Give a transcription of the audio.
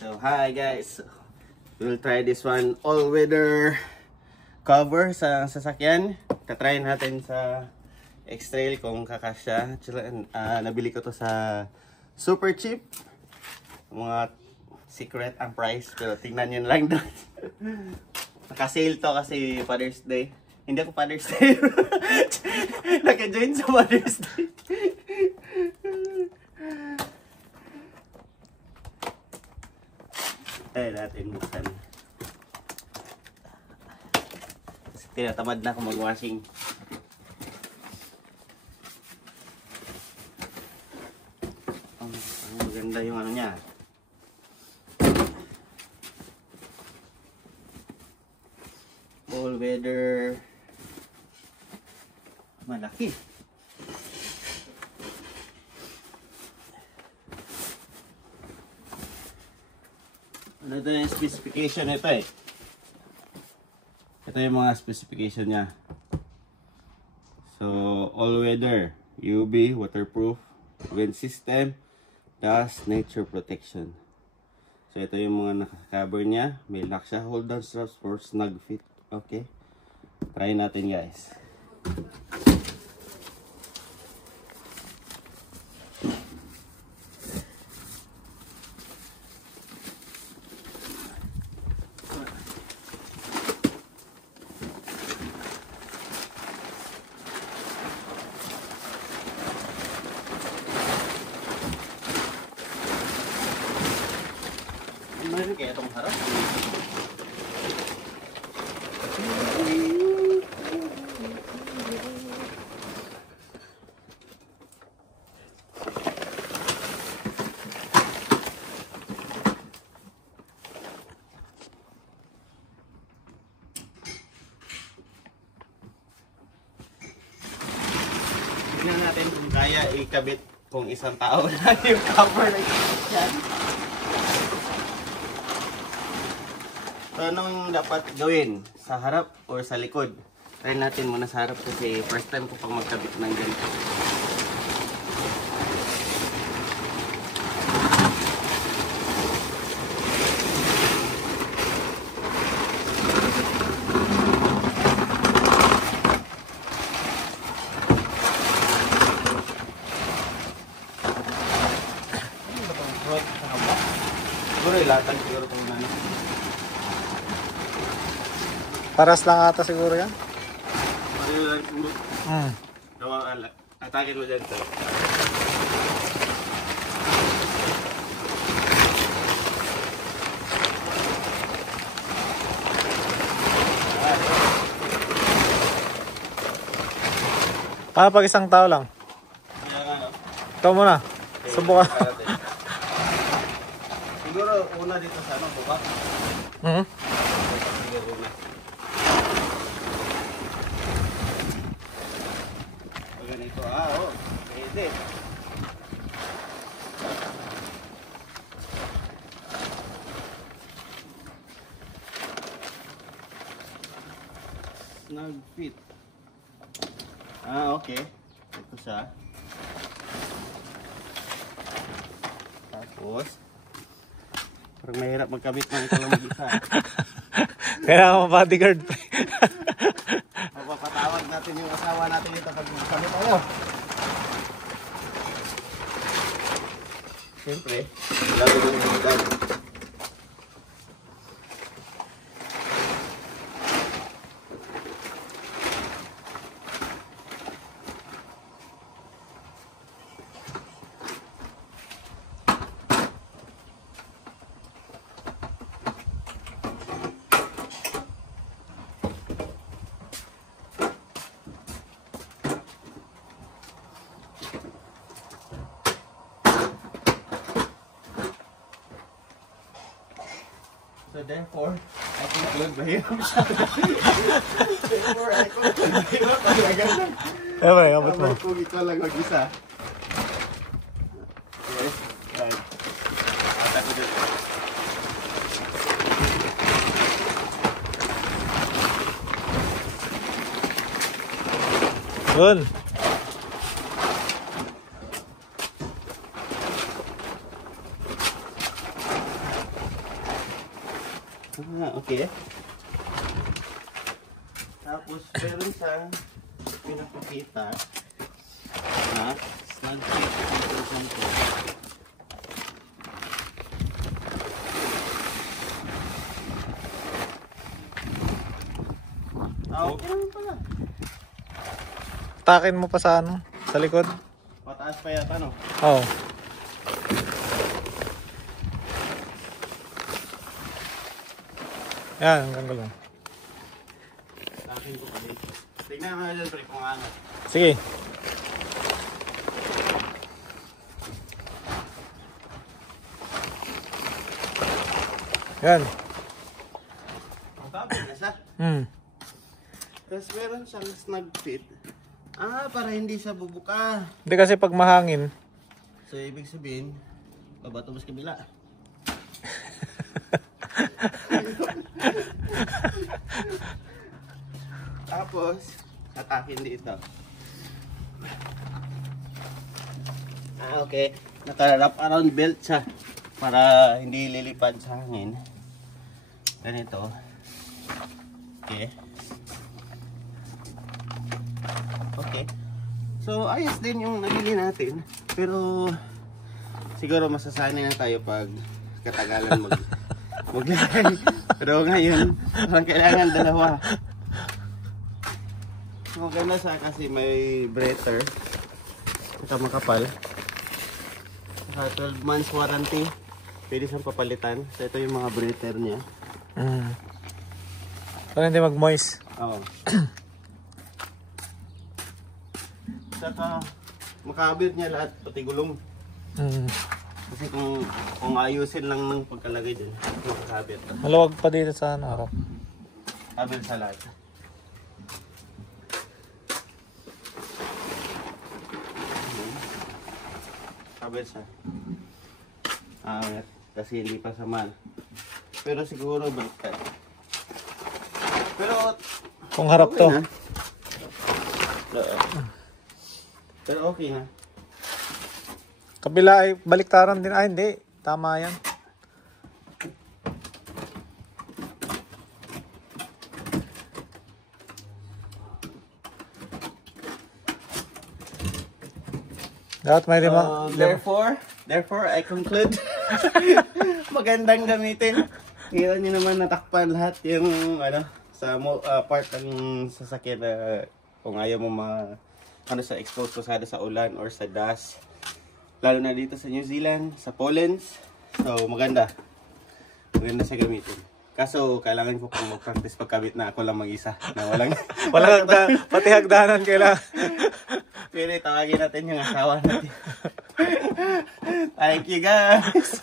So hi guys, we'll try this one all-weather cover sa sasakyan. Tatry natin sa X-Trail kung kakasya. Nabili ko to sa super cheap. Mga secret ang price, pero tingnan nyo lang doon. Naka-sale to kasi Father's Day. Hindi ako Father's Day. Naka-join sa Father's Day. Tayo natin buksan. Kasi tinatamad na ako mag-washing. Ang maganda yung ano niya. All weather. Malaki. Ano ito yung specification nito eh. Ito yung mga specification niya. So, all weather, UV, waterproof, wind system, dust, nature protection. So, ito yung mga naka-cover niya. May lock siya, hold down straps for snug fit. Okay. Try natin guys. Meron kaya itong harap? Tignan natin kung kaya ikabit kung isang tao lang yung cover na yan. So, anong dapat gawin? Sa harap o sa likod? Try natin muna sa harap kasi first time ko pang magkabit ng ganito. Siguro ilatag siguro kung ano. Paras lang ata siguro yan. Ano lang siguro. Gawang ala. Atakin mo dyan to. Para pag isang tao lang. Kaya nga no? Ikaw muna. Okay, Subukan. Siguro una dito sa ano, buka. Siguro una. Pag ganito, oh. Pwede. Snug fit. Okay. Ito siya. Tapos, parang mahirap magkabit ng ito lang mag-isa. Kaya mo bodyguard pa. Magpapatawag natin yung asawa natin ito pag magkabit tayo. Siyempre, lalo ng higdan. So therefore, I think mahirap siya. Therefore, I think mahirap talaga siya. Abot mo. Kung ikaw lang mag-isa. Okay. Yan. Ata ko dito. Yun. Okay. Tapos, meron siyang pinapakita na snug fit compression ko. Okay naman pala. Takin mo pa sa ano? Sa likod? Pataas pa yata, no? Oo. Yan, hanggang galong. Takin ko pa dito. Tignan nga dyan, pre, kung angat. Sige. Yan. Matapos na siya. Tapos meron siyang snug fit. Para hindi siya bubuka. Hindi kasi pag mahangin, So, ibig sabihin, babato mas kabila. Tapos, atakin dito. Okay. Naka-wrap around belt siya para hindi lilipad sa hangin. Ganito. Okay. Okay. So, ayos din yung nabili natin. Pero, siguro masasanay na tayo pag katagalan maglagay. Pero ngayon, parang kailangan dalawa. Maganda siya kasi may breather. Ito makapal. Saka 12 months warranty. Pwede siyang papalitan. So, ito yung mga breather niya. para hindi mag-moist. Oo. Saka makabit niya lahat pati gulong. Kasi kung ayusin lang ng pagkalagay din, makakabit. Maluwag pa dito sa ano, harap. Kabit sa lahat. Kabit siya. Kasi hindi pa saman. Pero siguro baliktad. Pero Kung harap okay to. na. Pero okay na. Kabila ay baliktaran din. Ay, hindi. Tama yan. Dapat may Therefore, I conclude magandang gamitin. Kita nyo naman natakpan lahat yung sa part ng sasakyan na kung ayaw mo sa exposed pasada sa ulan or sa dust. Lalo na dito sa New Zealand, sa Pollens. So maganda. Maganda siya gamitin. Kaso kailangan ko pang mag-practice pagkabit na ako lang mag-isa. Na walang pati hagdanan kailangan. Pero tawagin natin yung asawa natin. Thank you guys.